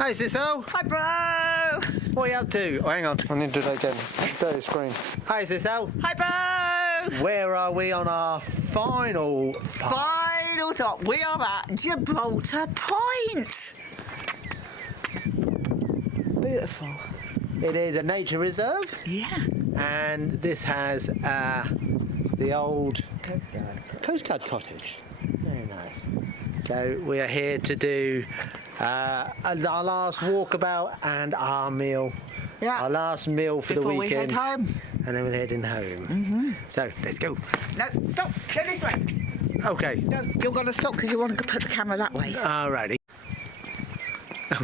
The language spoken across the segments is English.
Hi, Siso. Hi, bro. What are you up to? Oh, hang on. I need to do that again. Dirty screen. Hi, Siso. Hi, bro. Where are we on our final stop? We are at Gibraltar Point. Beautiful. It is a nature reserve. Yeah. And this has the old Coast Guard cottage. Very nice. So we are here to do our last walkabout and our meal. Yeah. Our last meal for Before the weekend. we head home. And then we're heading home. Mm-hmm. So let's go. No, stop. Go this way. Okay. No, you're going to stop because you want to put the camera that way. Alrighty. What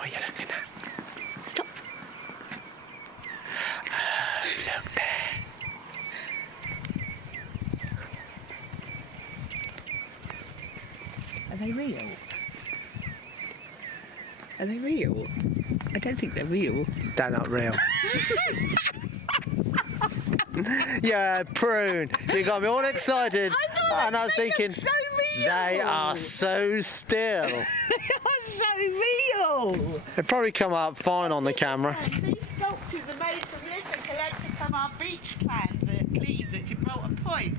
are you looking at? Stop. Look there. Are they real? Are they real? I don't think they're real. They're not real. Yeah, prune. You got me all excited. And I was thinking, so real. they are so still. They are so real. They probably come up fine on the camera. These sculptures are made from litter collected from our beach plans at Cleves at Gibraltar Point.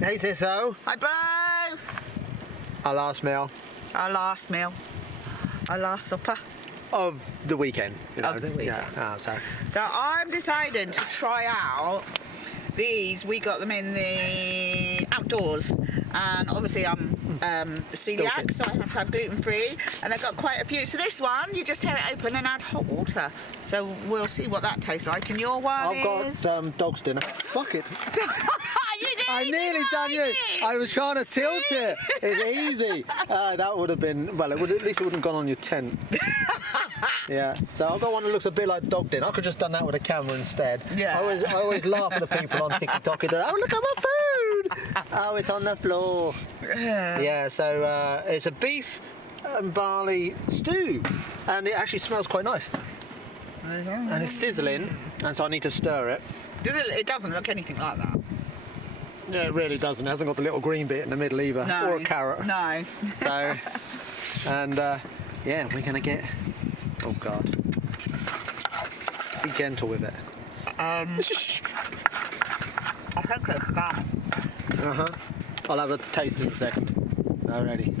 Hey, Siso. Hi, bro. Our last meal Our last meal. Our last supper. of the weekend. Of the weekend. Yeah. So I'm deciding to try out these. We got them in the outdoors, and obviously I'm celiac, so I have to have gluten-free, and they've got quite a few. So this one, you just tear it open and add hot water. So we'll see what that tastes like. And your one I've got dog's dinner. Fuck it. I nearly done you. I was trying to tilt it. It's easy. That would have been, well, at least it wouldn't have gone on your tent. Yeah. So I've got one that looks a bit like dogged in. I could just done that with a camera instead. Yeah. I always laugh at the people on TikTok. Oh, look at my food. Oh, it's on the floor. Yeah. So it's a beef and barley stew, and it actually smells quite nice. And it's sizzling, and so I need to stir it. It doesn't look anything like that. Yeah, it really doesn't. It hasn't got the little green bit in the middle either, No. or a carrot. No. So, and yeah, we're gonna get. Oh God! Be gentle with it. I think it's that. I'll have a taste in a second. Alrighty.